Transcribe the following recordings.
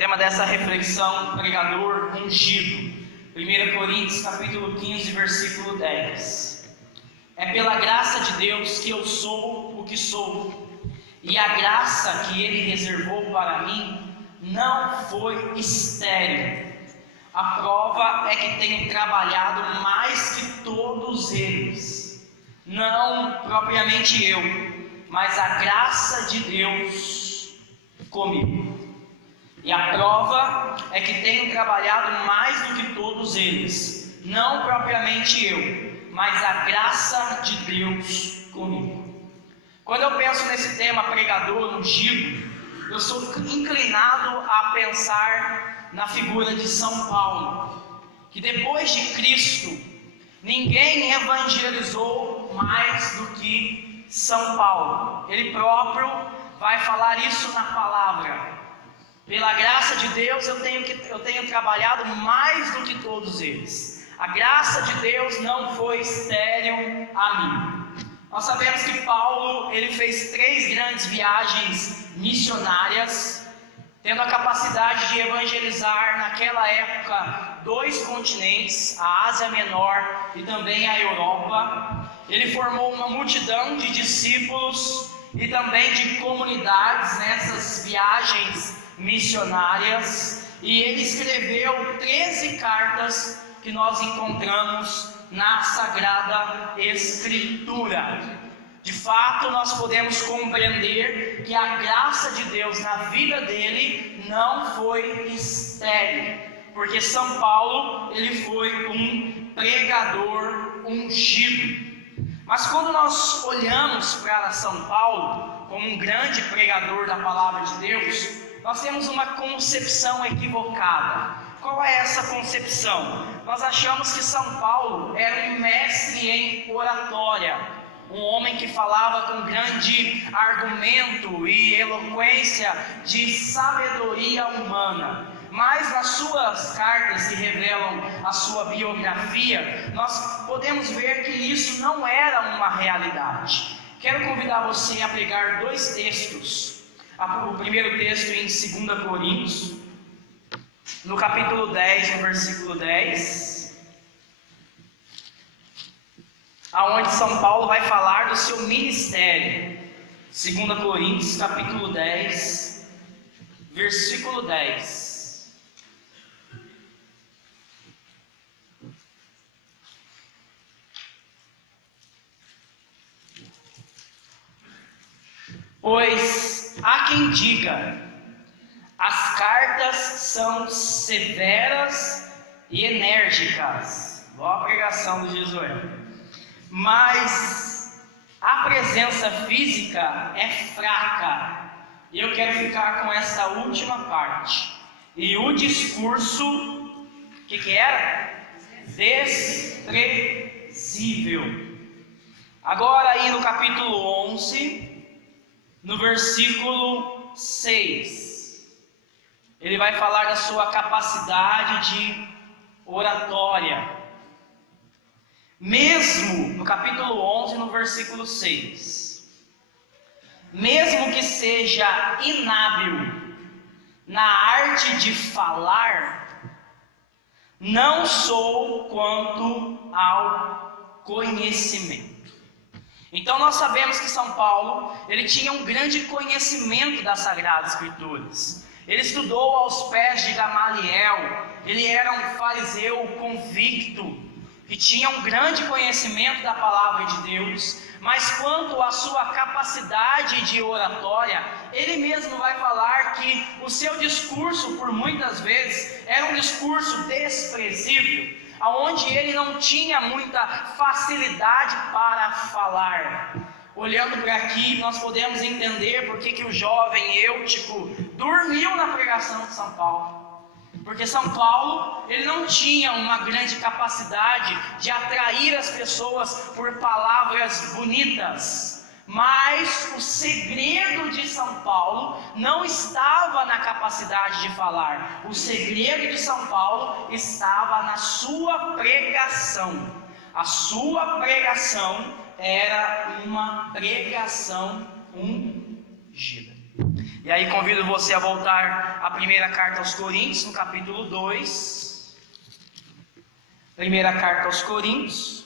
Tema dessa reflexão, pregador ungido. 1 Coríntios capítulo 15, versículo 10. É pela graça de Deus que eu sou o que sou, e a graça que Ele reservou para mim não foi estéril. A prova é que tenho trabalhado mais que todos eles, não propriamente eu, mas a graça de Deus comigo. E a prova é que tenho trabalhado mais do que todos eles, não propriamente eu, mas a graça de Deus comigo. Quando eu penso nesse tema pregador ungido, eu sou inclinado a pensar na figura de São Paulo, que depois de Cristo, ninguém evangelizou mais do que São Paulo. Ele próprio vai falar isso na palavra. Pela graça de Deus eu tenho trabalhado mais do que todos eles. A graça de Deus não foi estéril a mim. Nós sabemos que Paulo ele fez 3 grandes viagens missionárias, tendo a capacidade de evangelizar naquela época 2 continentes, a Ásia Menor e também a Europa. Ele formou uma multidão de discípulos e também de comunidades nessas viagens missionárias, e ele escreveu 13 cartas que nós encontramos na Sagrada Escritura. De fato, nós podemos compreender que a graça de Deus na vida dele não foi estéril, porque São Paulo ele foi um pregador ungido. Mas quando nós olhamos para São Paulo como um grande pregador da palavra de Deus, nós temos uma concepção equivocada. Qual é essa concepção? Nós achamos que São Paulo era um mestre em oratória, um homem que falava com grande argumento e eloquência de sabedoria humana. Mas nas suas cartas que revelam a sua biografia, nós podemos ver que isso não era uma realidade. Quero convidar você a pegar 2 textos. O primeiro texto em 2 Coríntios, no capítulo 10, no versículo 10, aonde São Paulo vai falar do seu ministério. 2 Coríntios, capítulo 10, versículo 10. Pois há quem diga, as cartas são severas e enérgicas, igual a pregação do Jesué, mas a presença física é fraca. E eu quero ficar com essa última parte. E o discurso, o que era? Desprezível. Agora aí no capítulo 11, no versículo 6, ele vai falar da sua capacidade de oratória. Mesmo no capítulo 11, no versículo 6, mesmo que seja inábil na arte de falar, não sou quanto ao conhecimento. Então nós sabemos que São Paulo, ele tinha um grande conhecimento das Sagradas Escrituras. Ele estudou aos pés de Gamaliel, ele era um fariseu convicto, que tinha um grande conhecimento da palavra de Deus, mas quanto à sua capacidade de oratória, ele mesmo vai falar que o seu discurso, por muitas vezes, era um discurso desprezível, aonde ele não tinha muita facilidade para falar. Olhando para aqui, nós podemos entender por que o jovem Eutico dormiu na pregação de São Paulo. Porque São Paulo, ele não tinha uma grande capacidade de atrair as pessoas por palavras bonitas. Mas o segredo de São Paulo não estava na capacidade de falar. O segredo de São Paulo estava na sua pregação. A sua pregação era uma pregação ungida. E aí convido você a voltar à primeira carta aos Coríntios, no capítulo 2. Primeira carta aos Coríntios,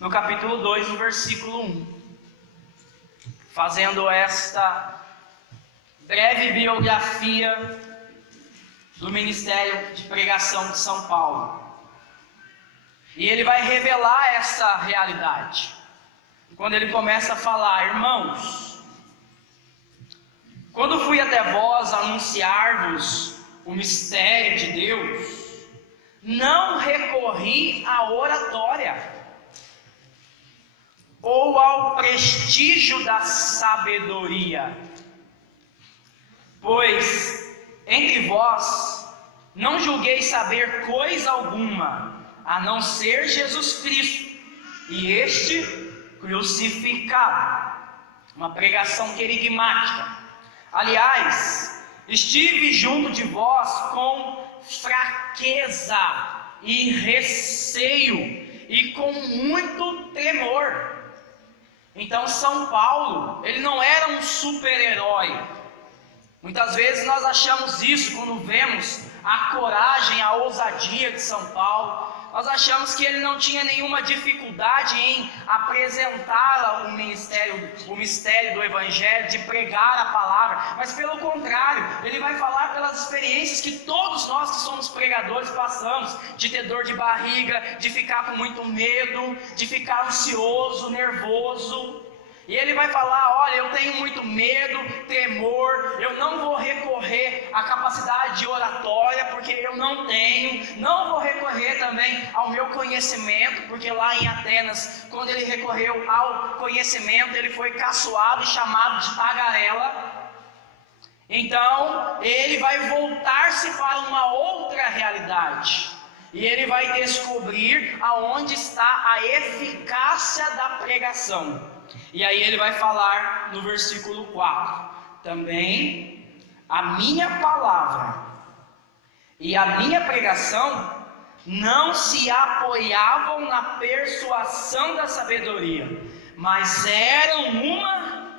no capítulo 2, no versículo 1. Fazendo esta breve biografia do ministério de pregação de São Paulo. E ele vai revelar essa realidade. Quando ele começa a falar: irmãos, quando fui até vós anunciar-vos o mistério de Deus, não recorri à oratória ou ao prestígio da sabedoria, pois entre vós não julguei saber coisa alguma, a não ser Jesus Cristo e este crucificado. Uma pregação querigmática. Aliás, estive junto de vós com fraqueza e receio e com muito temor. Então São Paulo, ele não era um super-herói. Muitas vezes nós achamos isso quando vemos a coragem, a ousadia de São Paulo. Nós achamos que ele não tinha nenhuma dificuldade em apresentar o mistério do Evangelho, de pregar a palavra. Mas pelo contrário, ele vai falar pelas experiências que todos nós que somos pregadores passamos. De ter dor de barriga, de ficar com muito medo, de ficar ansioso, nervoso. E ele vai falar: olha, eu tenho muito medo, temor, eu não vou recorrer à capacidade de oratória, porque eu não tenho, não vou recorrer também ao meu conhecimento, porque lá em Atenas, quando ele recorreu ao conhecimento, ele foi caçoado e chamado de tagarela. Então, ele vai voltar-se para uma outra realidade, e ele vai descobrir aonde está a eficácia da pregação. E aí ele vai falar no versículo 4: também a minha palavra e a minha pregação não se apoiavam na persuasão da sabedoria, mas eram uma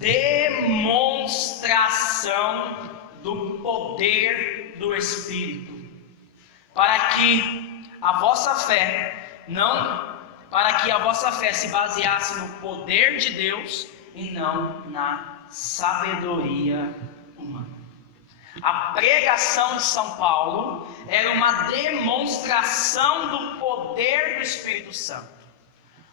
demonstração do poder do Espírito, para que a vossa fé se baseasse no poder de Deus e não na sabedoria humana. A pregação de São Paulo era uma demonstração do poder do Espírito Santo.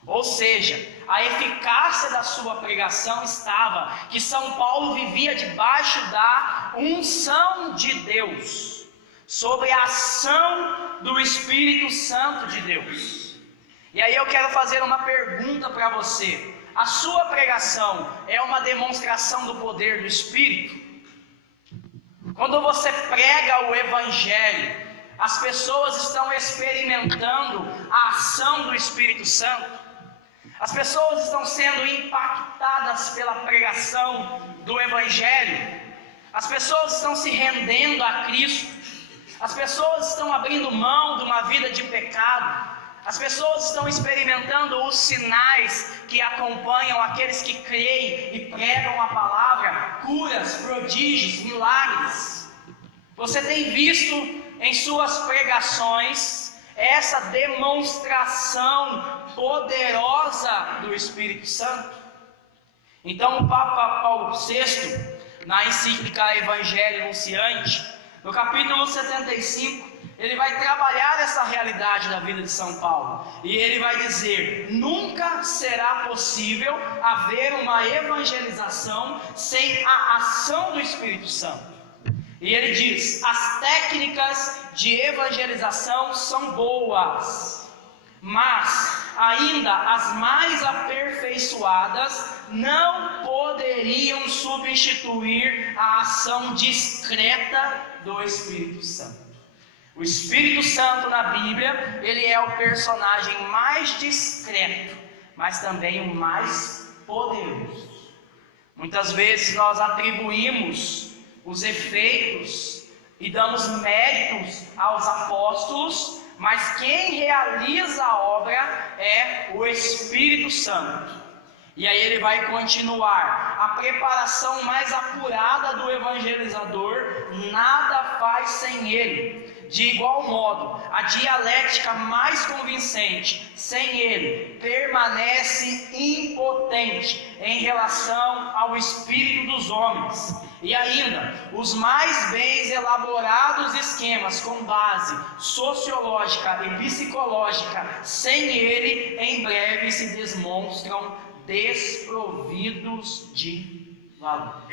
Ou seja, a eficácia da sua pregação estava que São Paulo vivia debaixo da unção de Deus, sobre a ação do Espírito Santo de Deus. E aí eu quero fazer uma pergunta para você: a sua pregação é uma demonstração do poder do Espírito? Quando você prega o Evangelho, as pessoas estão experimentando a ação do Espírito Santo? As pessoas estão sendo impactadas pela pregação do Evangelho? As pessoas estão se rendendo a Cristo? As pessoas estão abrindo mão de uma vida de pecado? As pessoas estão experimentando os sinais que acompanham aqueles que creem e pregam a palavra, curas, prodígios, milagres. Você tem visto em suas pregações essa demonstração poderosa do Espírito Santo? Então o Papa Paulo VI, na encíclica Evangelii Nuntiandi, no capítulo 75, ele vai trabalhar essa realidade da vida de São Paulo. E ele vai dizer: nunca será possível haver uma evangelização sem a ação do Espírito Santo. E ele diz: as técnicas de evangelização são boas, mas ainda as mais aperfeiçoadas não poderiam substituir a ação discreta do Espírito Santo. O Espírito Santo na Bíblia, ele é o personagem mais discreto, mas também o mais poderoso. Muitas vezes nós atribuímos os efeitos e damos méritos aos apóstolos, mas quem realiza a obra é o Espírito Santo. E aí ele vai continuar: a preparação mais apurada do evangelizador, nada faz sem ele. De igual modo, a dialética mais convincente, sem ele, permanece impotente em relação ao espírito dos homens. E ainda, os mais bem elaborados esquemas com base sociológica e psicológica, sem ele, em breve se demonstram desprovidos de valor.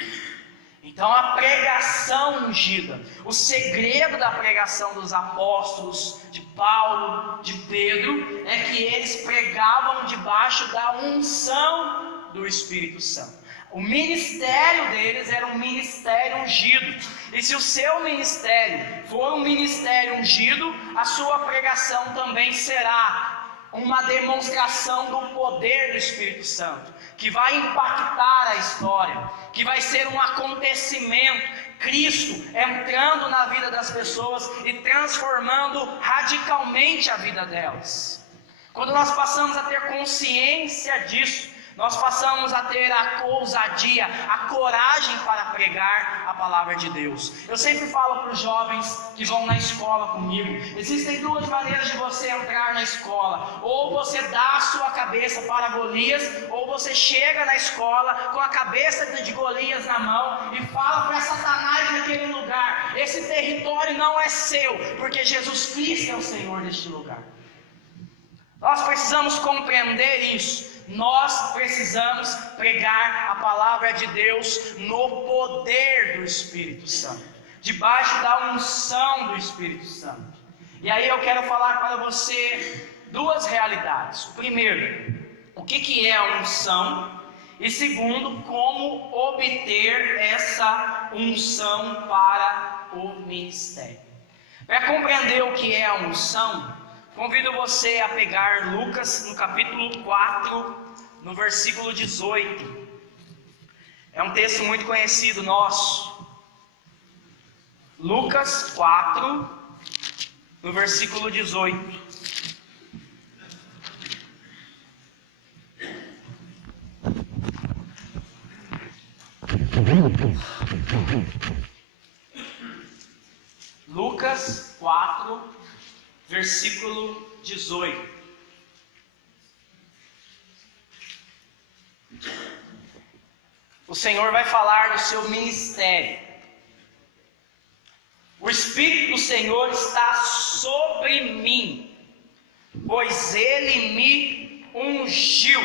Então a pregação ungida, o segredo da pregação dos apóstolos, de Paulo, de Pedro, é que eles pregavam debaixo da unção do Espírito Santo. O ministério deles era um ministério ungido. E se o seu ministério for um ministério ungido, a sua pregação também será uma demonstração do poder do Espírito Santo, que vai impactar a história, que vai ser um acontecimento, Cristo entrando na vida das pessoas e transformando radicalmente a vida delas. Quando nós passamos a ter consciência disso, nós passamos a ter a ousadia, a coragem para pregar a palavra de Deus. Eu sempre falo para os jovens que vão na escola comigo: existem duas maneiras de você entrar na escola. Ou você dá a sua cabeça para Golias, ou você chega na escola com a cabeça de Golias na mão e fala para Satanás naquele lugar: esse território não é seu, porque Jesus Cristo é o Senhor deste lugar. Nós precisamos compreender isso. Nós precisamos pregar a palavra de Deus no poder do Espírito Santo, debaixo da unção do Espírito Santo. E aí eu quero falar para você duas realidades. Primeiro, o que é a unção? E segundo, como obter essa unção para o ministério. Para compreender o que é a unção, convido você a pegar Lucas no capítulo 4, no versículo 18. É um texto muito conhecido nosso. Lucas 4, no versículo 18. Lucas 4, versículo 18. O Senhor vai falar do seu ministério. O Espírito do Senhor está sobre mim, pois Ele me ungiu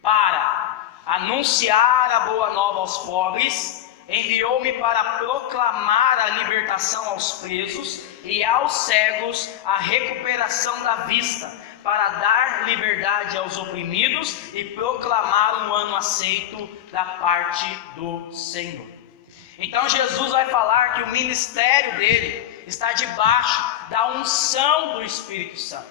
para anunciar a boa nova aos pobres, enviou-me para proclamar a libertação aos presos e aos cegos a recuperação da vista, para dar liberdade aos oprimidos e proclamar um ano aceito da parte do Senhor. Então Jesus vai falar que o ministério dele está debaixo da unção do Espírito Santo.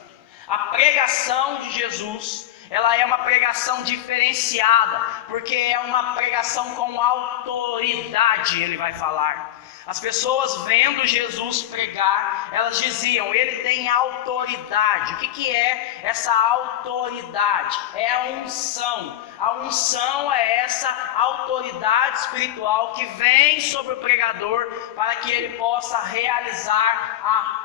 A pregação de Jesus, ela é uma pregação diferenciada, porque é uma pregação com autoridade, ele vai falar. As pessoas vendo Jesus pregar, elas diziam: ele tem autoridade. O que é essa autoridade? É a unção. A unção é essa autoridade espiritual que vem sobre o pregador para que ele possa realizar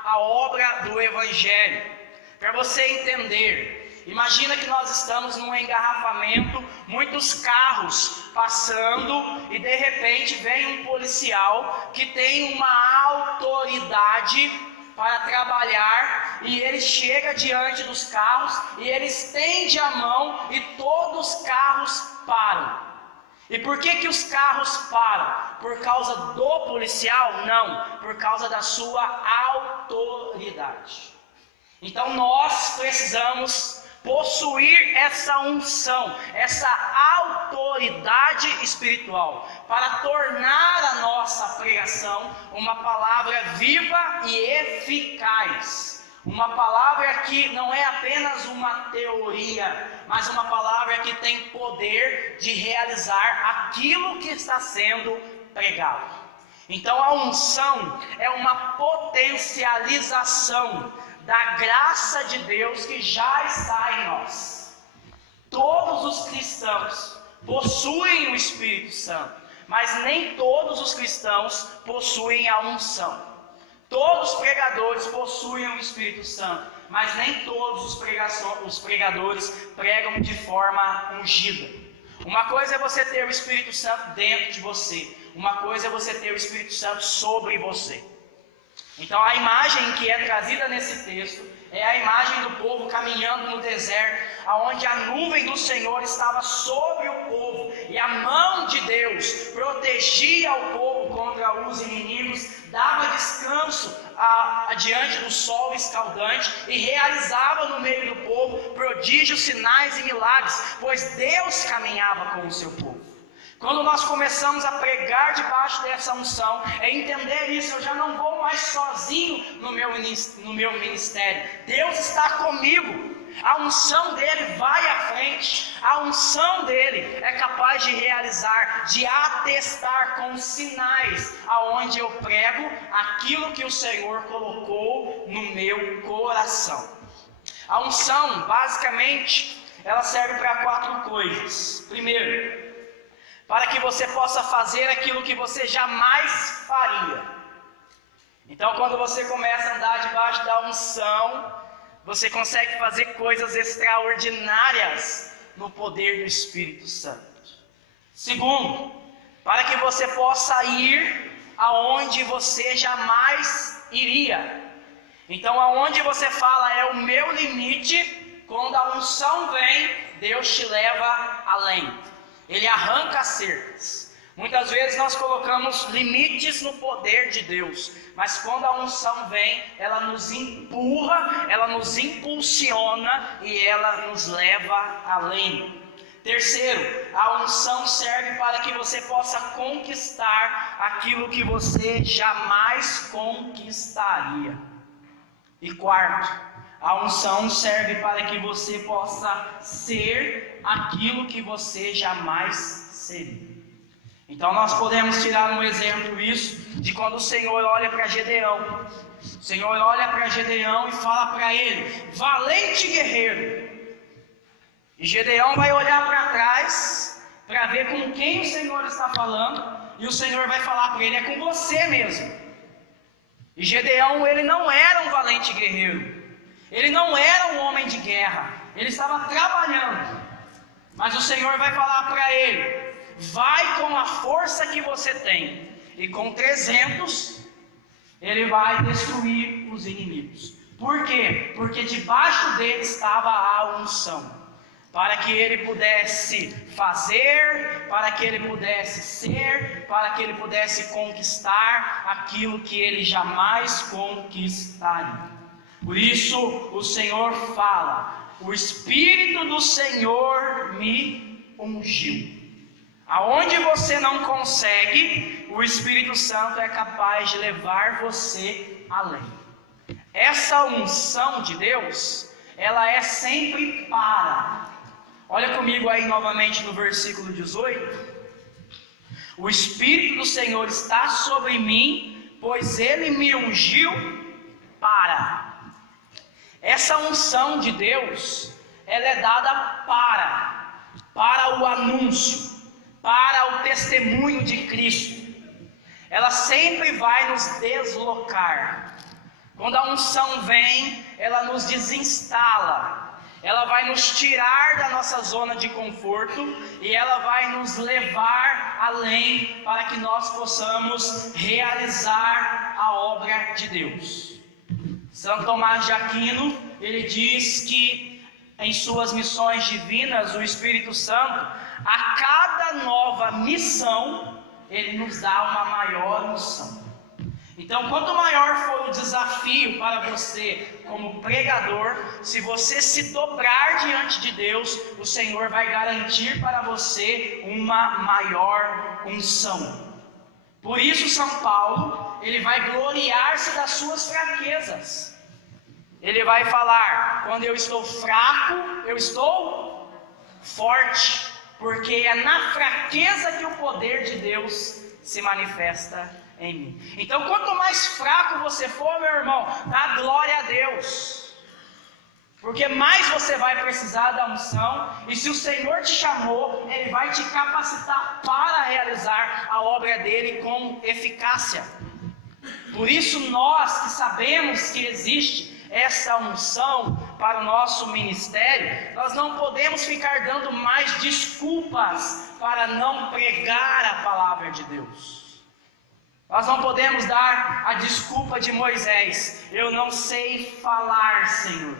a obra do Evangelho. Para você entender, imagina que nós estamos num engarrafamento, muitos carros passando e de repente vem um policial que tem uma autoridade para trabalhar e ele chega diante dos carros e ele estende a mão e todos os carros param. E por que os carros param? Por causa do policial? Não, por causa da sua autoridade. Então nós precisamos possuir essa unção, essa autoridade espiritual, para tornar a nossa pregação uma palavra viva e eficaz. Uma palavra que não é apenas uma teoria, mas uma palavra que tem poder de realizar aquilo que está sendo pregado. Então a unção é uma potencialização da graça de Deus que já está em nós. Todos os cristãos possuem o Espírito Santo, mas nem todos os cristãos possuem a unção. Todos os pregadores possuem o Espírito Santo, mas nem todos os pregadores pregam de forma ungida. Uma coisa é você ter o Espírito Santo dentro de você, uma coisa é você ter o Espírito Santo sobre você. Então a imagem que é trazida nesse texto é a imagem do povo caminhando no deserto, onde a nuvem do Senhor estava sobre o povo, e a mão de Deus protegia o povo contra os inimigos, dava descanso diante do sol escaldante, e realizava no meio do povo prodígios, sinais e milagres, pois Deus caminhava com o seu povo. Quando nós começamos a pregar debaixo dessa unção, é entender isso: eu já não vou mais sozinho no meu ministério, Deus está comigo. A unção dele vai à frente, a unção dele é capaz de realizar, de atestar com sinais, aonde eu prego aquilo que o Senhor colocou no meu coração. A unção, basicamente, ela serve para 4 coisas. Primeiro, para que você possa fazer aquilo que você jamais faria. Então, quando você começa a andar debaixo da unção, você consegue fazer coisas extraordinárias no poder do Espírito Santo. Segundo, para que você possa ir aonde você jamais iria. Então, aonde você fala é o meu limite, quando a unção vem, Deus te leva além. Ele arranca cercas. Muitas vezes nós colocamos limites no poder de Deus, mas quando a unção vem, ela nos empurra, ela nos impulsiona e ela nos leva além. Terceiro, a unção serve para que você possa conquistar aquilo que você jamais conquistaria. E quarto, a unção serve para que você possa ser aquilo que você jamais seria. Então nós podemos tirar um exemplo isso de quando o Senhor olha para Gedeão. O Senhor olha para Gedeão e fala para ele: valente guerreiro. E Gedeão vai olhar para trás para ver com quem o Senhor está falando, e o Senhor vai falar para ele: é com você mesmo. E Gedeão, ele não era um valente guerreiro, ele não era um homem de guerra, ele estava trabalhando. Mas o Senhor vai falar para ele: vai com a força que você tem, e com 300 ele vai destruir os inimigos. Por quê? Porque debaixo dele estava a unção, para que ele pudesse fazer, para que ele pudesse ser, para que ele pudesse conquistar aquilo que ele jamais conquistaria. Por isso o Senhor fala: o Espírito do Senhor me ungiu. Aonde você não consegue, o Espírito Santo é capaz de levar você além. Essa unção de Deus, ela é sempre para. Olha comigo aí novamente no versículo 18. O Espírito do Senhor está sobre mim, pois Ele me ungiu para. Essa unção de Deus, ela é dada para o anúncio, para o testemunho de Cristo. Ela sempre vai nos deslocar. Quando a unção vem, ela nos desinstala, ela vai nos tirar da nossa zona de conforto e ela vai nos levar além, para que nós possamos realizar a obra de Deus. São Tomás de Aquino, ele diz que em suas missões divinas, o Espírito Santo, a cada nova missão, ele nos dá uma maior unção. Então, quanto maior for o desafio para você como pregador, se você se dobrar diante de Deus, o Senhor vai garantir para você uma maior unção. Por isso São Paulo, ele vai gloriar-se das suas fraquezas. Ele vai falar: quando eu estou fraco, eu estou forte, porque é na fraqueza que o poder de Deus se manifesta em mim. Então, quanto mais fraco você for, meu irmão, dá glória a Deus. Porque mais você vai precisar da unção, e se o Senhor te chamou, Ele vai te capacitar para realizar a obra dEle com eficácia. Por isso nós que sabemos que existe essa unção para o nosso ministério, nós não podemos ficar dando mais desculpas para não pregar a palavra de Deus. Nós não podemos dar a desculpa de Moisés: eu não sei falar, Senhor.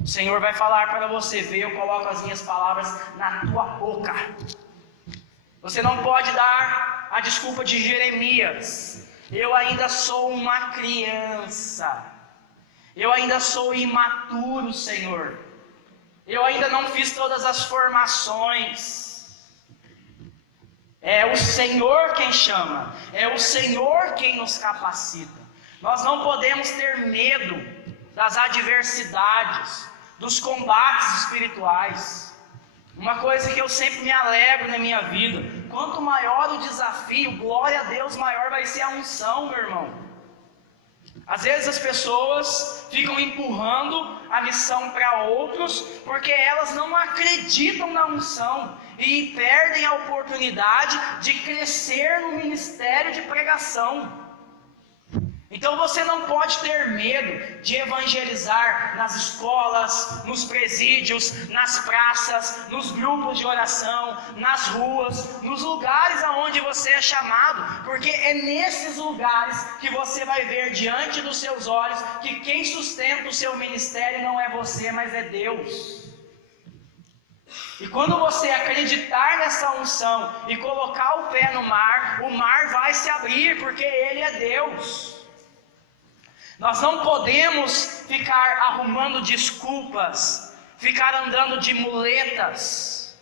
O Senhor vai falar para você: vê, eu coloco as minhas palavras na tua boca. Você não pode dar a desculpa de Jeremias: eu ainda sou uma criança, eu ainda sou imaturo, Senhor, eu ainda não fiz todas as formações. É o Senhor quem chama, é o Senhor quem nos capacita. Nós não podemos ter medo das adversidades, dos combates espirituais. Uma coisa que eu sempre me alegro na minha vida: quanto maior o desafio, glória a Deus, maior vai ser a unção, meu irmão. Às vezes as pessoas ficam empurrando a missão para outros, porque elas não acreditam na unção e perdem a oportunidade de crescer no ministério de pregação. Então você não pode ter medo de evangelizar nas escolas, nos presídios, nas praças, nos grupos de oração, nas ruas, nos lugares aonde você é chamado, porque é nesses lugares que você vai ver diante dos seus olhos que quem sustenta o seu ministério não é você, mas é Deus. E quando você acreditar nessa unção e colocar o pé no mar, o mar vai se abrir, porque Ele é Deus. Nós não podemos ficar arrumando desculpas, ficar andando de muletas.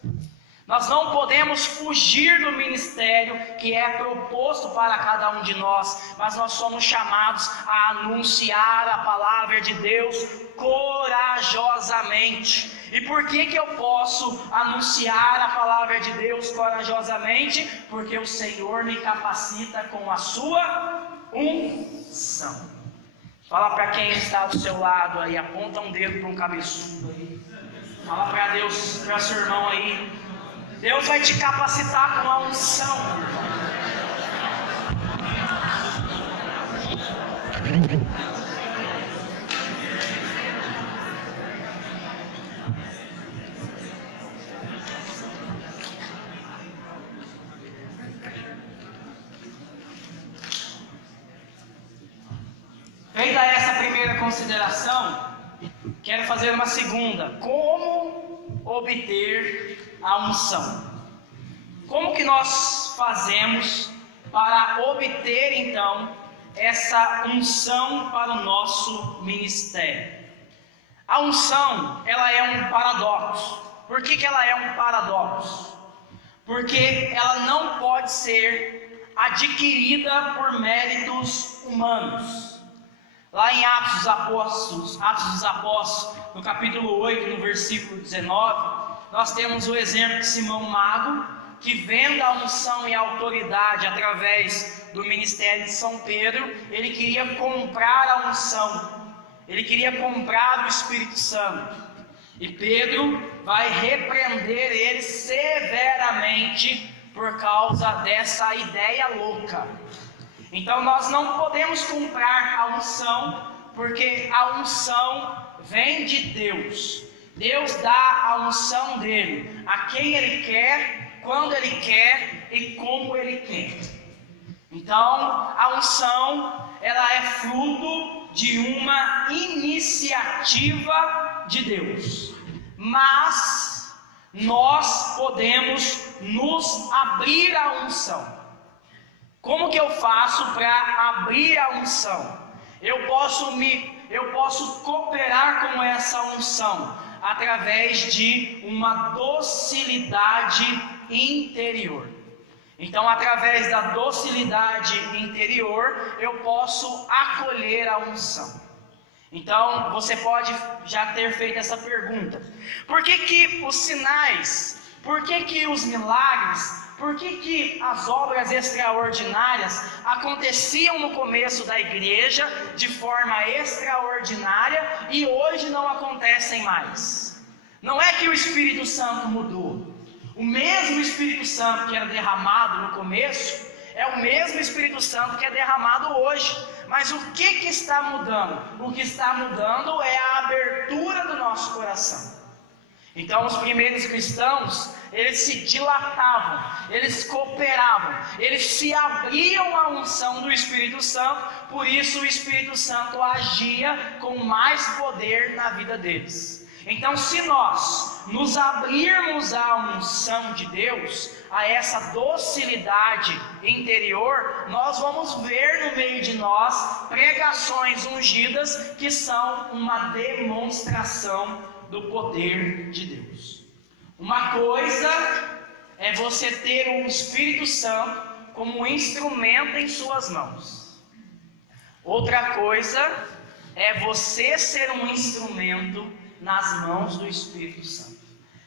Nós não podemos fugir do ministério que é proposto para cada um de nós, mas nós somos chamados a anunciar a palavra de Deus corajosamente. E por que eu posso anunciar a palavra de Deus corajosamente? Porque o Senhor me capacita com a sua unção. Fala para quem está do seu lado aí, aponta um dedo para um cabeçudo aí. Fala para Deus, para seu irmão aí: Deus vai te capacitar com a unção. Feita essa primeira consideração, quero fazer uma segunda: como obter a unção? Como que nós fazemos para obter então essa unção para o nosso ministério? A unção, ela é um paradoxo. Por que ela é um paradoxo? Porque ela não pode ser adquirida por méritos humanos. Lá em Atos dos Apóstolos, no capítulo 8, no versículo 19, nós temos o exemplo de Simão Mago, que vendo a unção e a autoridade através do ministério de São Pedro, ele queria comprar a unção, ele queria comprar o Espírito Santo. E Pedro vai repreender ele severamente por causa dessa ideia louca. Então nós não podemos comprar a unção, porque a unção vem de Deus. Deus dá a unção dele a quem Ele quer, quando Ele quer e como Ele quer. Então a unção, ela é fruto de uma iniciativa de Deus. Mas nós podemos nos abrir à unção. Como que eu faço para abrir a unção? Eu posso cooperar com essa unção através de uma docilidade interior. Então, através da docilidade interior, eu posso acolher a unção. Então, você pode já ter feito essa pergunta: por que os sinais Por que os milagres, por que as obras extraordinárias aconteciam no começo da igreja de forma extraordinária e hoje não acontecem mais? Não é que o Espírito Santo mudou. O mesmo Espírito Santo que era derramado no começo é o mesmo Espírito Santo que é derramado hoje. Mas o que está mudando? O que está mudando é a abertura do nosso coração. Então os primeiros cristãos, eles se dilatavam, eles cooperavam, eles se abriam à unção do Espírito Santo, por isso o Espírito Santo agia com mais poder na vida deles. Então, se nós nos abrirmos à unção de Deus, a essa docilidade interior, nós vamos ver no meio de nós pregações ungidas que são uma demonstração do poder de Deus. Uma coisa é você ter o Espírito Santo como instrumento em suas mãos. Outra coisa é você ser um instrumento nas mãos do Espírito Santo.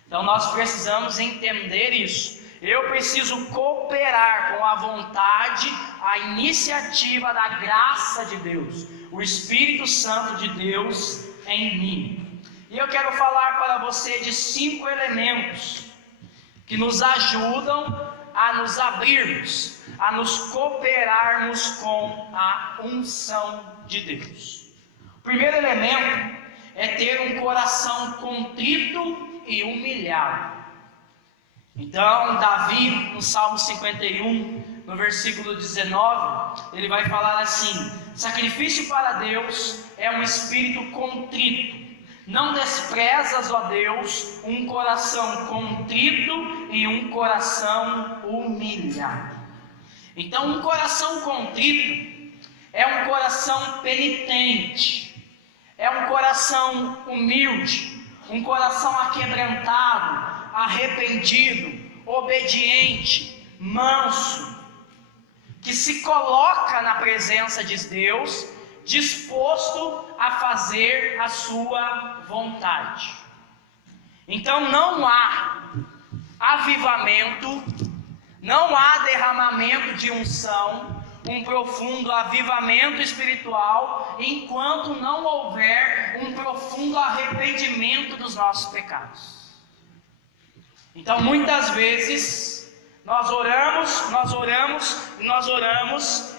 Então nós precisamos entender isso. Eu preciso cooperar com a vontade, a iniciativa da graça de Deus, o Espírito Santo de Deus em mim. E eu quero falar para você de 5 elementos que nos ajudam a nos abrirmos, a nos cooperarmos com a unção de Deus. O primeiro elemento é ter um coração contrito e humilhado. Então, Davi, no Salmo 51, no versículo 19, ele vai falar assim: sacrifício para Deus é um espírito contrito. Não desprezas, ó Deus, um coração contrito e um coração humilhado. Então, um coração contrito é um coração penitente, é um coração humilde, um coração aquebrantado, arrependido, obediente, manso, que se coloca na presença de Deus, disposto a fazer a sua vontade. Então não há avivamento, não há derramamento de unção, um profundo avivamento espiritual, enquanto não houver um profundo arrependimento dos nossos pecados. Então muitas vezes nós oramos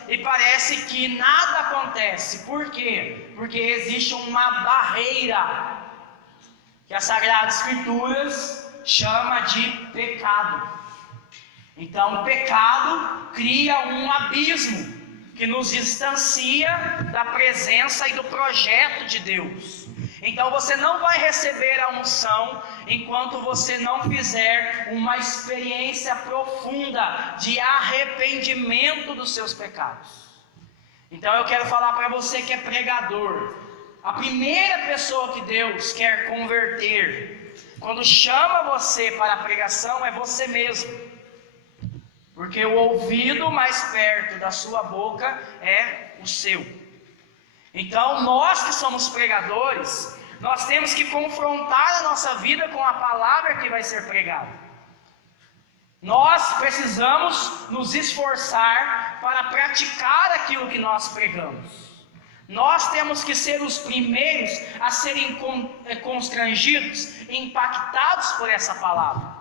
e parece que nada acontece. Por quê? Porque existe uma barreira que as Sagradas Escrituras chama de pecado. Então o pecado cria um abismo que nos distancia da presença e do projeto de Deus. Então você não vai receber a unção enquanto você não fizer uma experiência profunda de arrependimento dos seus pecados. Então eu quero falar para você que é pregador, a primeira pessoa que Deus quer converter, quando chama você para a pregação, é você mesmo. Porque o ouvido mais perto da sua boca é o seu. Então nós que somos pregadores, nós temos que confrontar a nossa vida com a palavra que vai ser pregada. Nós precisamos nos esforçar para praticar aquilo que nós pregamos. Nós temos que ser os primeiros a serem constrangidos, impactados por essa palavra.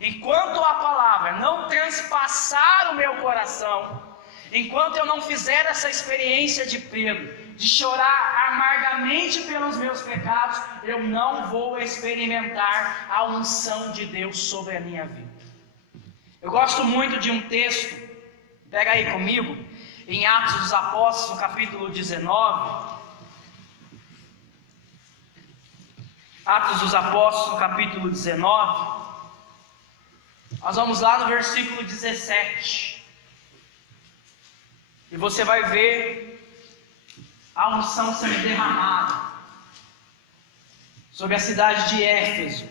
Enquanto a palavra não transpassar o meu coração, enquanto eu não fizer essa experiência de Pedro, de chorar amargamente pelos meus pecados, eu não vou experimentar a unção de Deus sobre a minha vida. Eu gosto muito de um texto, pega aí comigo, em Atos dos Apóstolos, no capítulo 19. Atos dos Apóstolos, no capítulo 19. Nós vamos lá no versículo 17. E você vai ver a unção sendo derramada sobre a cidade de Éfeso.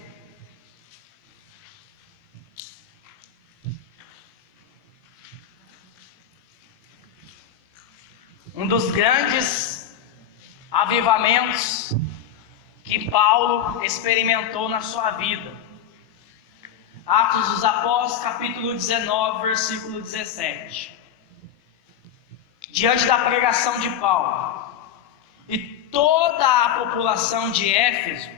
Um dos grandes avivamentos que Paulo experimentou na sua vida. Atos dos Apóstolos, capítulo 19, versículo 17. Diante da pregação de Paulo e toda a população de Éfeso,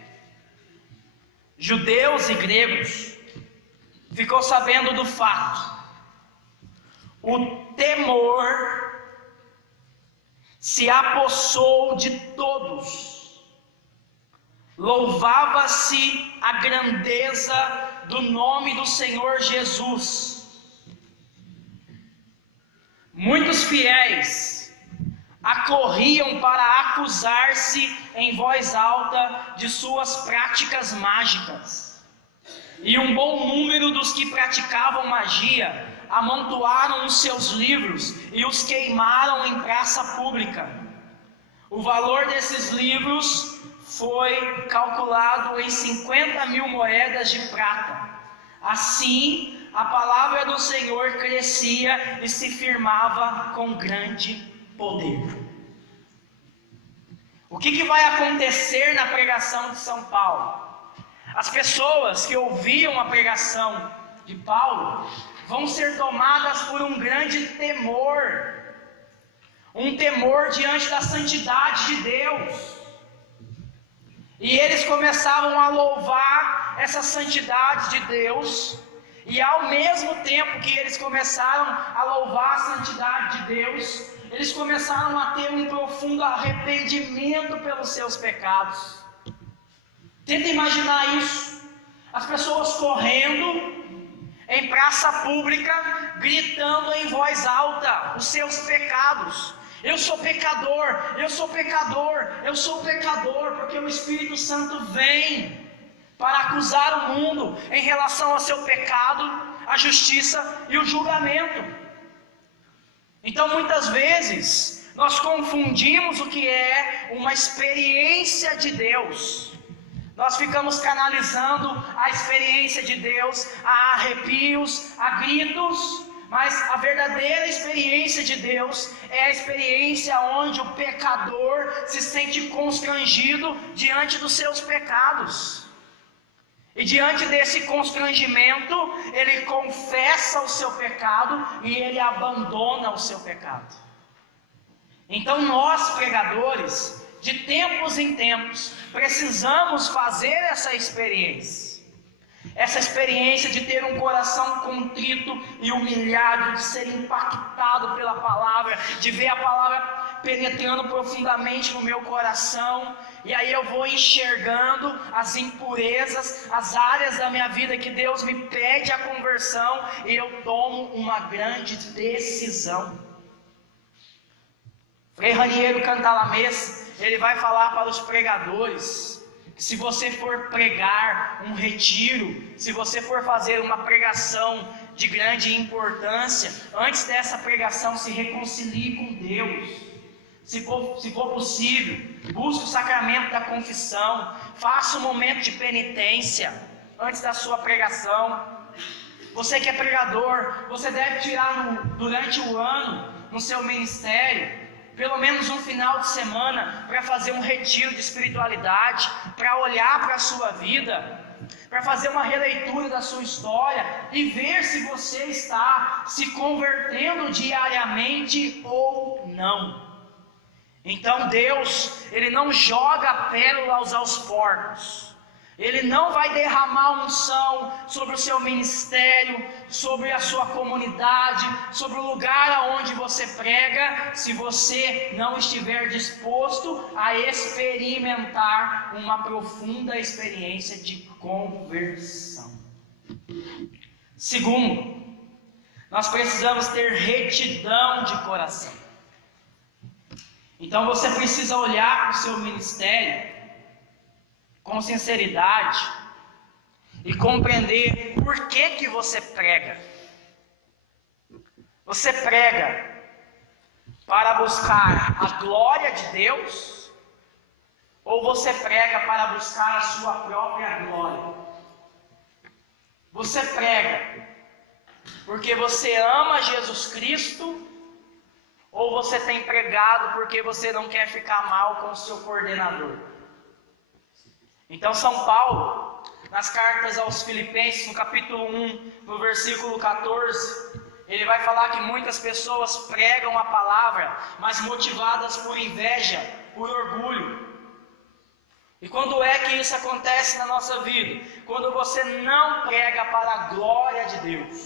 judeus e gregos, ficou sabendo do fato. O temor se apossou de todos. Louvava-se a grandeza do nome do Senhor Jesus. Muitos fiéis acorriam para acusar-se em voz alta de suas práticas mágicas. E um bom número dos que praticavam magia amontoaram os seus livros e os queimaram em praça pública. O valor desses livros foi calculado em 50.000 moedas de prata. Assim, a palavra do Senhor crescia e se firmava com grande poder. O que vai acontecer na pregação de São Paulo? As pessoas que ouviam a pregação de Paulo vão ser tomadas por um grande temor, um temor diante da santidade de Deus. E eles começavam a louvar essa santidade de Deus, e ao mesmo tempo que eles começaram a louvar a santidade de Deus, eles começaram a ter um profundo arrependimento pelos seus pecados. Tenta imaginar isso, as pessoas correndo em praça pública, gritando em voz alta os seus pecados. Eu sou pecador, eu sou pecador, eu sou pecador, porque o Espírito Santo vem para acusar o mundo em relação ao seu pecado, a justiça e o julgamento. Então muitas vezes nós confundimos o que é uma experiência de Deus. Nós ficamos canalizando a experiência de Deus a arrepios, a gritos, mas a verdadeira experiência de Deus é a experiência onde o pecador se sente constrangido diante dos seus pecados. E diante desse constrangimento, ele confessa o seu pecado e ele abandona o seu pecado. Então nós, pregadores, de tempos em tempos, precisamos fazer essa experiência de ter um coração contrito e humilhado, de ser impactado pela palavra, de ver a palavra penetrando profundamente no meu coração, e aí eu vou enxergando as impurezas, as áreas da minha vida que Deus me pede a conversão, e eu tomo uma grande decisão. Frei Raniero Cantalamessa, ele vai falar para os pregadores, que se você for pregar um retiro, se você for fazer uma pregação de grande importância, antes dessa pregação se reconcilie com Deus. Se for possível, busque o sacramento da confissão, faça um momento de penitência antes da sua pregação. Você que é pregador, você deve tirar durante o ano, no seu ministério, pelo menos um final de semana para fazer um retiro de espiritualidade, para olhar para a sua vida, para fazer uma releitura da sua história e ver se você está se convertendo diariamente ou não. Então Deus, Ele não joga pérolas aos porcos. Ele não vai derramar unção sobre o seu ministério, sobre a sua comunidade, sobre o lugar aonde você prega, se você não estiver disposto a experimentar uma profunda experiência de conversão. Segundo, nós precisamos ter retidão de coração. Então você precisa olhar para o seu ministério com sinceridade e compreender por que você prega. Você prega para buscar a glória de Deus, ou você prega para buscar a sua própria glória? Você prega porque você ama Jesus Cristo, ou você tem pregado porque você não quer ficar mal com o seu coordenador? Então São Paulo nas cartas aos Filipenses, no capítulo 1, no versículo 14, ele vai falar que muitas pessoas pregam a palavra, mas motivadas por inveja, por orgulho. E quando é que isso acontece na nossa vida? Quando você não prega para a glória de Deus.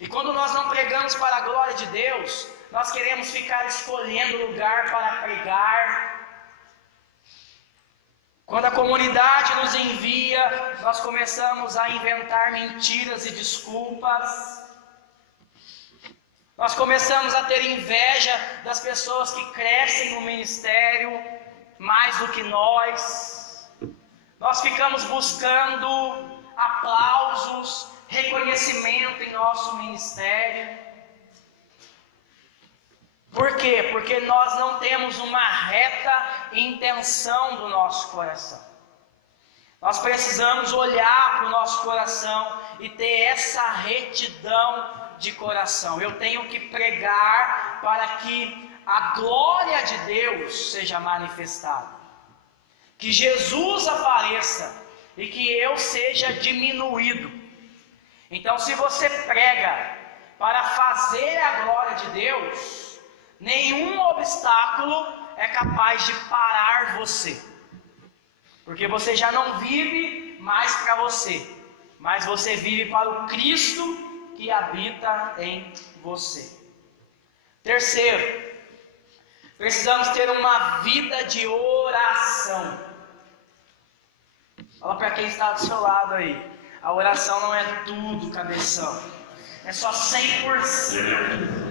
E quando nós não pregamos para a glória de Deus, nós queremos ficar escolhendo lugar para pregar. Quando a comunidade nos envia, nós começamos a inventar mentiras e desculpas. Nós começamos a ter inveja das pessoas que crescem no ministério mais do que nós. Nós ficamos buscando aplausos, reconhecimento em nosso ministério. Por quê? Porque nós não temos uma reta intenção do nosso coração. Nós precisamos olhar para o nosso coração e ter essa retidão de coração. Eu tenho que pregar para que a glória de Deus seja manifestada. Que Jesus apareça e que eu seja diminuído. Então, se você prega para fazer a glória de Deus, nenhum obstáculo é capaz de parar você. Porque você já não vive mais para você, mas você vive para o Cristo que habita em você. Terceiro, precisamos ter uma vida de oração. Fala para quem está do seu lado aí. A oração não é tudo, cabeção. É só 100%.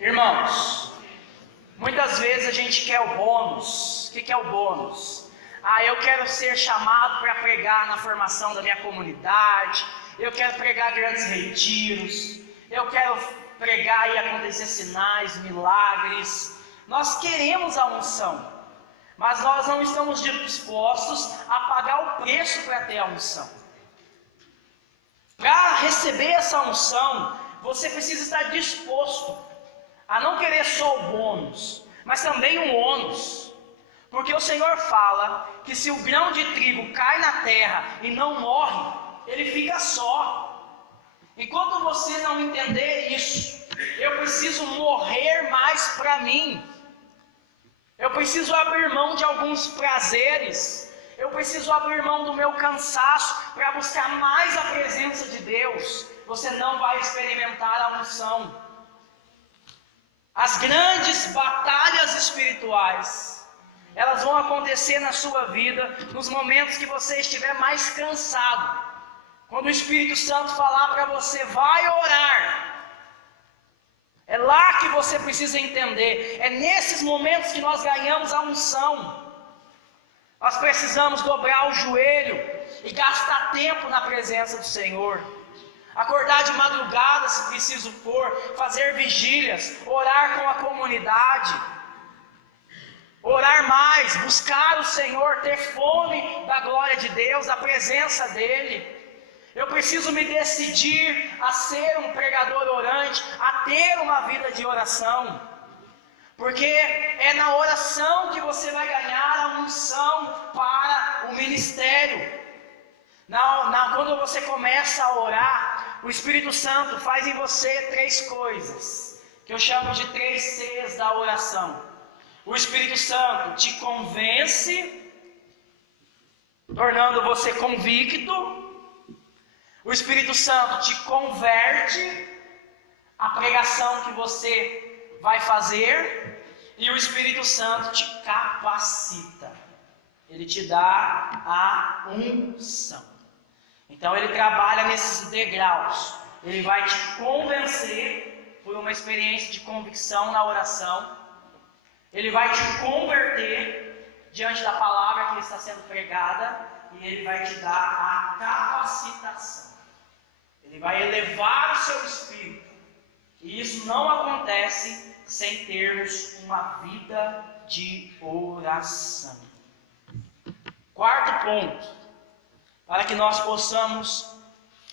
Irmãos, muitas vezes a gente quer o bônus. O que é o bônus? Eu quero ser chamado para pregar na formação da minha comunidade, eu quero pregar grandes retiros, eu quero pregar e acontecer sinais, milagres. Nós queremos a unção, mas nós não estamos dispostos a pagar o preço para ter a unção. Para receber essa unção, você precisa estar disposto a não querer só o bônus, mas também o ônus. Porque o Senhor fala que se o grão de trigo cai na terra e não morre, ele fica só. E quando você não entender isso, eu preciso morrer mais para mim. Eu preciso abrir mão de alguns prazeres. Eu preciso abrir mão do meu cansaço para buscar mais a presença de Deus. Você não vai experimentar a unção. As grandes batalhas espirituais, elas vão acontecer na sua vida nos momentos que você estiver mais cansado. Quando o Espírito Santo falar para você, vai orar. É lá que você precisa entender. É nesses momentos que nós ganhamos a unção. Nós precisamos dobrar o joelho e gastar tempo na presença do Senhor. Acordar de madrugada se preciso for, fazer vigílias, orar com a comunidade. Orar mais, buscar o Senhor, ter fome da glória de Deus, da presença dEle. Eu preciso me decidir a ser um pregador orante, a ter uma vida de oração. Porque é na oração que você vai ganhar a unção para o ministério. Quando você começa a orar, o Espírito Santo faz em você 3 coisas, que eu chamo de 3 Cs da oração. O Espírito Santo te convence, tornando você convicto. O Espírito Santo te converte à pregação que você vai fazer. E o Espírito Santo te capacita. Ele te dá a unção. Então ele trabalha nesses degraus. Ele vai te convencer por uma experiência de convicção na oração. Ele vai te converter diante da palavra que está sendo pregada. E ele vai te dar a capacitação. Ele vai elevar o seu espírito. E isso não acontece sem termos uma vida de oração. Quarto ponto, para que nós possamos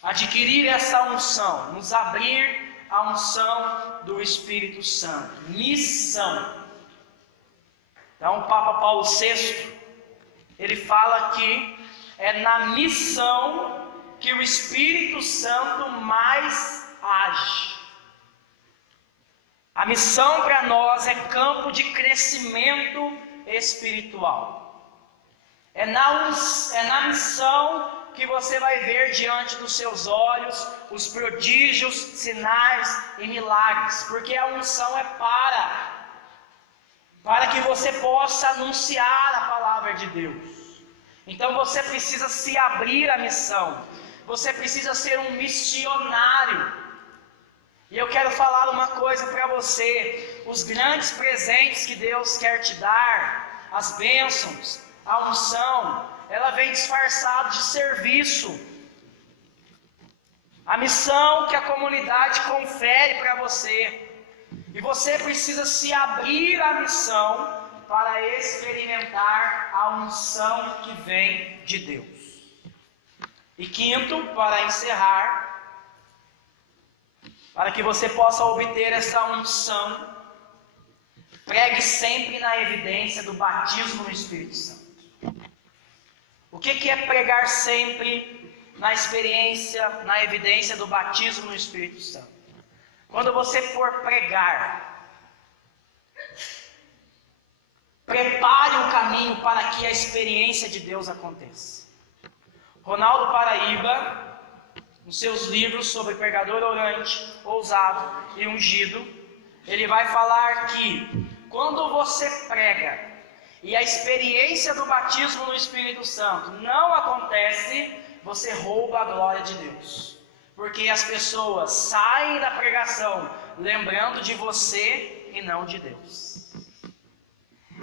adquirir essa unção, nos abrir a unção do Espírito Santo. Missão. Então o Papa Paulo VI, ele fala que é na missão que o Espírito Santo mais age. A missão para nós é campo de crescimento espiritual. É na missão que você vai ver diante dos seus olhos os prodígios, sinais e milagres, porque a unção é para que você possa anunciar a palavra de Deus. Então você precisa se abrir à missão, você precisa ser um missionário. E eu quero falar uma coisa para você: os grandes presentes que Deus quer te dar, as bênçãos, a unção, ela vem disfarçada de serviço. A missão que a comunidade confere para você. E você precisa se abrir à missão para experimentar a unção que vem de Deus. E quinto, para encerrar, para que você possa obter essa unção, pregue sempre na evidência do batismo no Espírito Santo. O que é pregar sempre na experiência, na evidência do batismo no Espírito Santo? Quando você for pregar, prepare o caminho para que a experiência de Deus aconteça. Ronaldo Paraíba, nos seus livros sobre pregador orante, ousado e ungido, ele vai falar que quando você prega e a experiência do batismo no Espírito Santo não acontece, você rouba a glória de Deus. Porque as pessoas saem da pregação lembrando de você e não de Deus.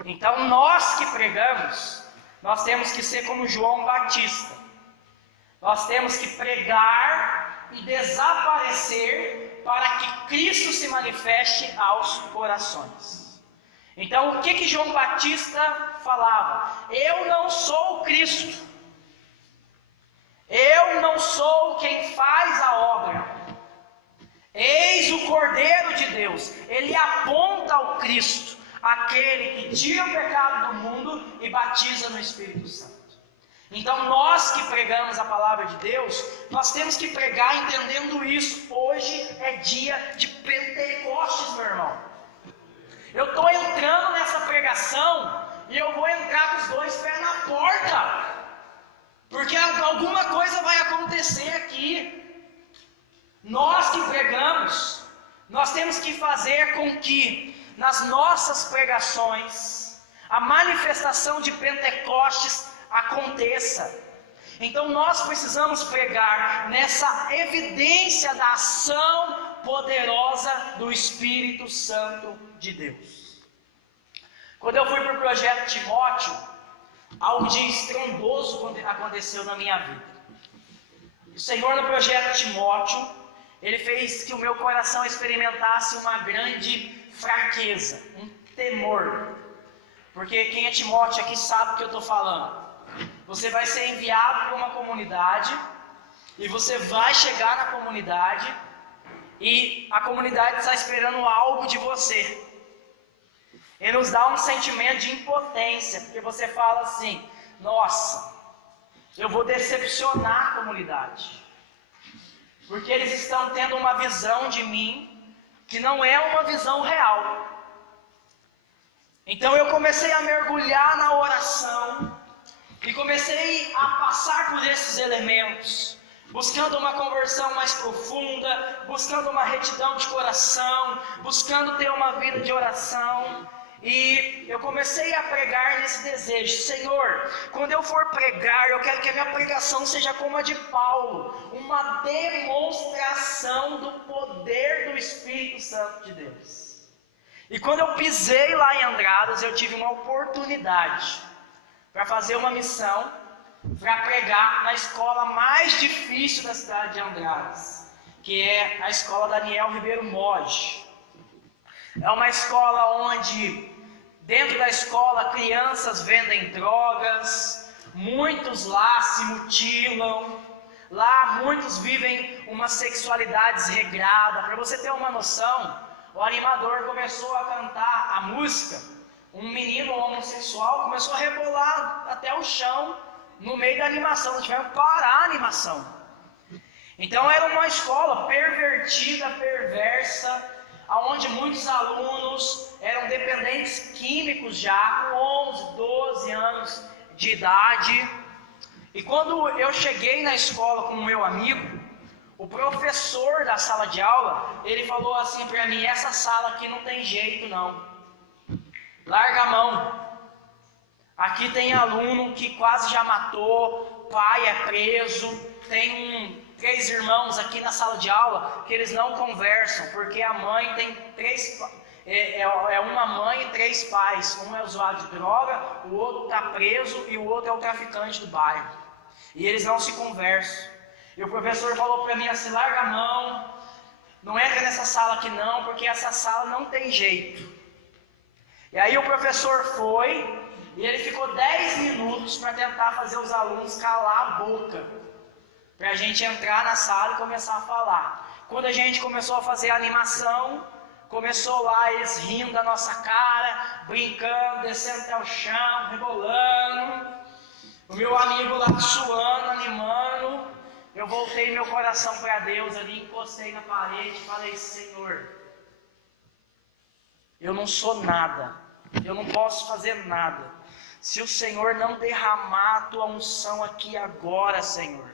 Então nós que pregamos, nós temos que ser como João Batista. Nós temos que pregar e desaparecer para que Cristo se manifeste aos corações. Então o que João Batista falava? Eu não sou o Cristo. Eu não sou quem faz a obra. Eis o Cordeiro de Deus. Ele aponta ao Cristo, aquele que tira o pecado do mundo e batiza no Espírito Santo. Então nós que pregamos a palavra de Deus, nós temos que pregar entendendo isso. Hoje é dia de Pentecostes, meu irmão. Eu estou entrando nessa pregação e eu vou entrar com os dois pés na porta. Porque alguma coisa vai acontecer aqui. Nós que pregamos, nós temos que fazer com que nas nossas pregações a manifestação de Pentecostes aconteça. Então nós precisamos pregar nessa evidência da ação poderosa do Espírito Santo de Deus. Quando eu fui para o projeto Timóteo, algo de estrondoso aconteceu na minha vida. O Senhor, no projeto Timóteo, Ele fez que o meu coração experimentasse uma grande fraqueza, um temor. Porque quem é Timóteo aqui sabe o que eu estou falando. Você vai ser enviado para uma comunidade, e você vai chegar na comunidade, e a comunidade está esperando algo de você. Ele nos dá um sentimento de impotência, porque você fala assim: nossa, eu vou decepcionar a comunidade, porque eles estão tendo uma visão de mim que não é uma visão real. Então eu comecei a mergulhar na oração e comecei a passar por esses elementos, buscando uma conversão mais profunda, buscando uma retidão de coração, buscando ter uma vida de oração. E eu comecei a pregar nesse desejo: Senhor, quando eu for pregar, eu quero que a minha pregação seja como a de Paulo, uma demonstração do poder do Espírito Santo de Deus. E quando eu pisei lá em Andradas, eu tive uma oportunidade para fazer uma missão, para pregar na escola mais difícil da cidade de Andradas, que é a escola Daniel Ribeiro Moge. É uma escola onde, dentro da escola, crianças vendem drogas, muitos lá se mutilam, Lá muitos vivem uma sexualidade desregrada. Para você ter uma noção, o animador começou a cantar a música, um menino homossexual começou a rebolar até o chão no meio da animação, nós tivemos que parar a animação. Então era uma escola pervertida, perversa, onde muitos alunos eram dependentes químicos já, com 11, 12 anos de idade. E quando eu cheguei na escola com o meu amigo, o professor da sala de aula, ele falou assim para mim: essa sala aqui não tem jeito não, larga a mão. Aqui tem aluno que quase já matou, pai é preso, tem 3 irmãos aqui na sala de aula que eles não conversam, porque a mãe tem 3, uma mãe e 3 pais. Um é usuário de droga, o outro está preso e o outro é o traficante do bairro. E eles não se conversam. E o professor falou para mim assim: larga a mão, não entra nessa sala aqui não, porque essa sala não tem jeito. E aí o professor foi e ele ficou 10 minutos para tentar fazer os alunos calar a boca, para a gente entrar na sala e começar a falar. Quando a gente começou a fazer a animação, começou lá eles rindo da nossa cara, brincando, descendo até o chão, rebolando. O meu amigo lá suando, animando. Eu voltei meu coração para Deus ali, encostei na parede e falei: Senhor, eu não sou nada, eu não posso fazer nada. Se o Senhor não derramar a tua unção aqui agora, Senhor,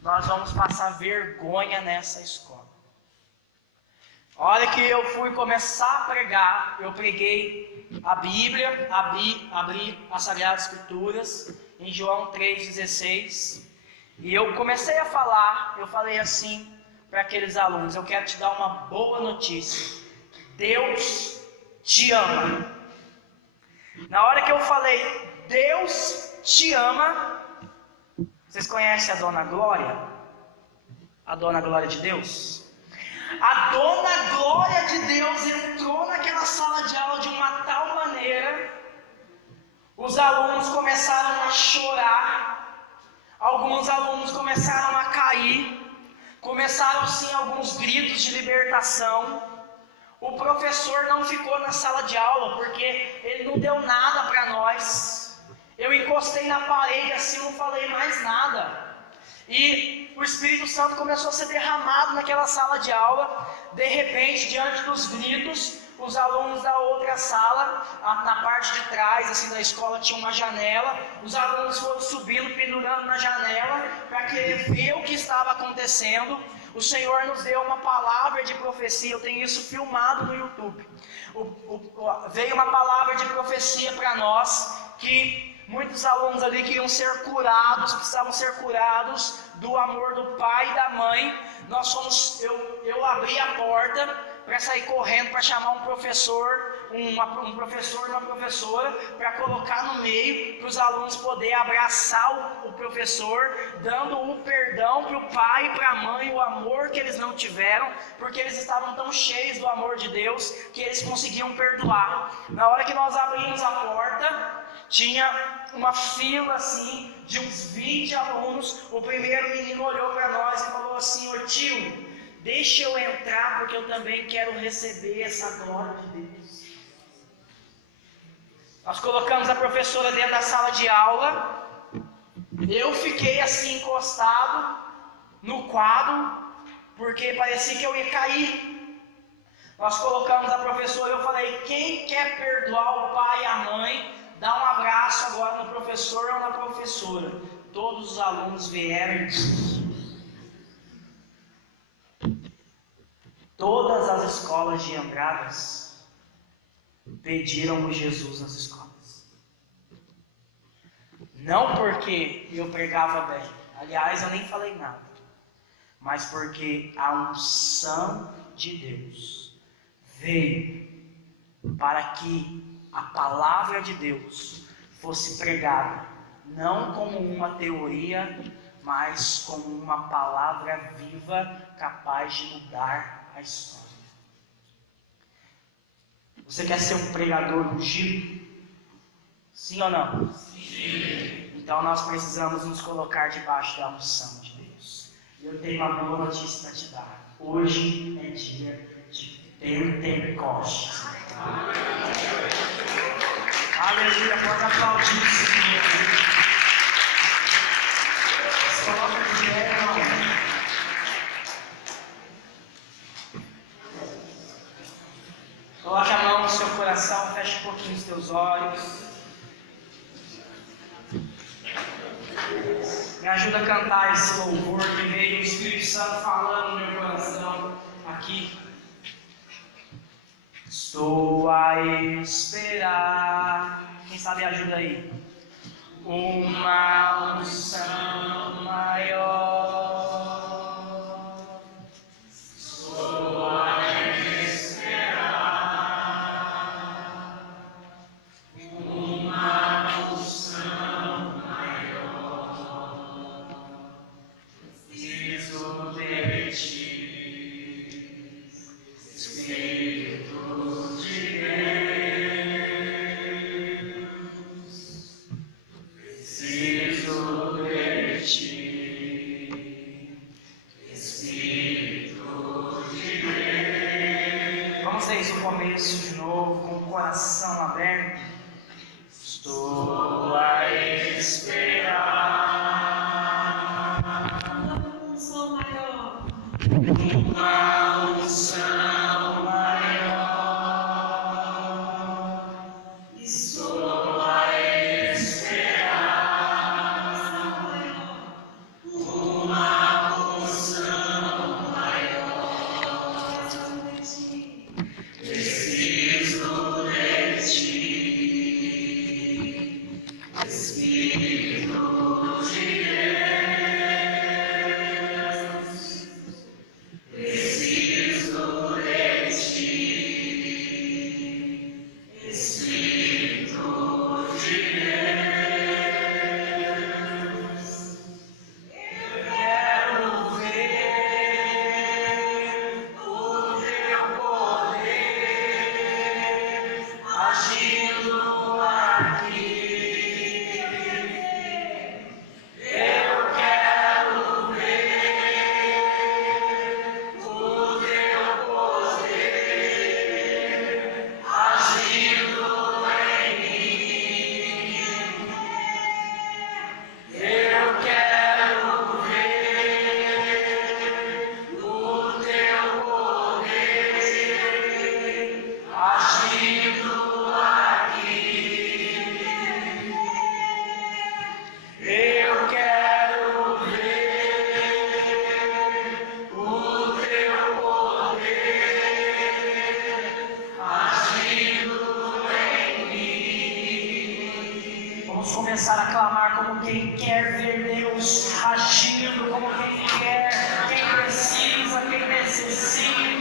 nós vamos passar vergonha nessa escola. A hora que eu fui começar a pregar, eu preguei a Bíblia, abri as Sagradas Escrituras, em João 3,16, e eu comecei a falar, eu falei assim para aqueles alunos: eu quero te dar uma boa notícia, Deus te ama. Na hora que eu falei, Deus te ama, vocês conhecem a Dona Glória? A Dona Glória de Deus? A Dona Glória de Deus entrou naquela sala de aula de uma tal maneira, os alunos começaram a chorar, alguns alunos começaram a cair, começaram sim alguns gritos de libertação. O professor não ficou na sala de aula, porque ele não deu nada para nós. Eu encostei na parede assim, não falei mais nada. E o Espírito Santo começou a ser derramado naquela sala de aula. De repente, diante dos gritos, os alunos da outra sala, na parte de trás assim, da escola, tinha uma janela. Os alunos foram subindo, pendurando na janela, para querer ver o que estava acontecendo. O Senhor nos deu uma palavra de profecia, eu tenho isso filmado no YouTube. Veio uma palavra de profecia para nós, que muitos alunos ali queriam ser curados, precisavam ser curados do amor do pai e da mãe. Eu abri a porta para sair correndo, para chamar um professor e uma professora, para colocar no meio, para os alunos poderem abraçar o professor, dando o perdão para o pai e para a mãe, o amor que eles não tiveram, porque eles estavam tão cheios do amor de Deus, que eles conseguiam perdoar. Na hora que nós abrimos a porta, tinha uma fila assim, de uns 20 alunos. O primeiro menino olhou para nós e falou assim: ô tio, deixa eu entrar, porque eu também quero receber essa glória de Deus. Nós colocamos a professora dentro da sala de aula. Eu fiquei assim encostado no quadro, porque parecia que eu ia cair. Nós colocamos a professora, eu falei: quem quer perdoar o pai e a mãe, dá um abraço agora no professor ou na professora. Todos os alunos vieram. Todas as escolas de Andradas pediram por Jesus nas escolas. Não porque eu pregava bem, aliás eu nem falei nada, mas porque a unção de Deus veio para que a palavra de Deus fosse pregada, não como uma teoria, mas como uma palavra viva, capaz de mudar a história. Você quer ser um pregador ungido? Sim ou não? Sim. Então nós precisamos nos colocar debaixo da unção de Deus. Deus. Eu tenho uma boa notícia para te dar. Hoje é dia de Pentecostes. Aleluia, pode aplaudir o Senhor. Se coloca de pé, irmão. Coloque a mão no seu coração, feche um pouquinho os teus olhos. Me ajuda a cantar esse louvor que veio o Espírito Santo falando no meu coração aqui. Estou a esperar. Quem sabe ajuda aí. Uma unção maior. Estou a esperar. Uma unção maior. Preciso de ti. Começo de novo, com o coração aberto. Estou a esperar uma unção maior. Uma unção maior. Estou a esperar uma unção maior. Preciso de ti, Espírito de Deus. Preciso de ti, Espírito de Deus. Eu quero ver o teu poder agindo aqui. Eu quero ver o teu poder agindo em mim. Eu quero ver o teu poder agindo aqui. Eu quero ver o teu poder agindo em mim. Vamos começar a clamar como quem quer ver Deus agindo, como quem quer, quem precisa, quem necessita.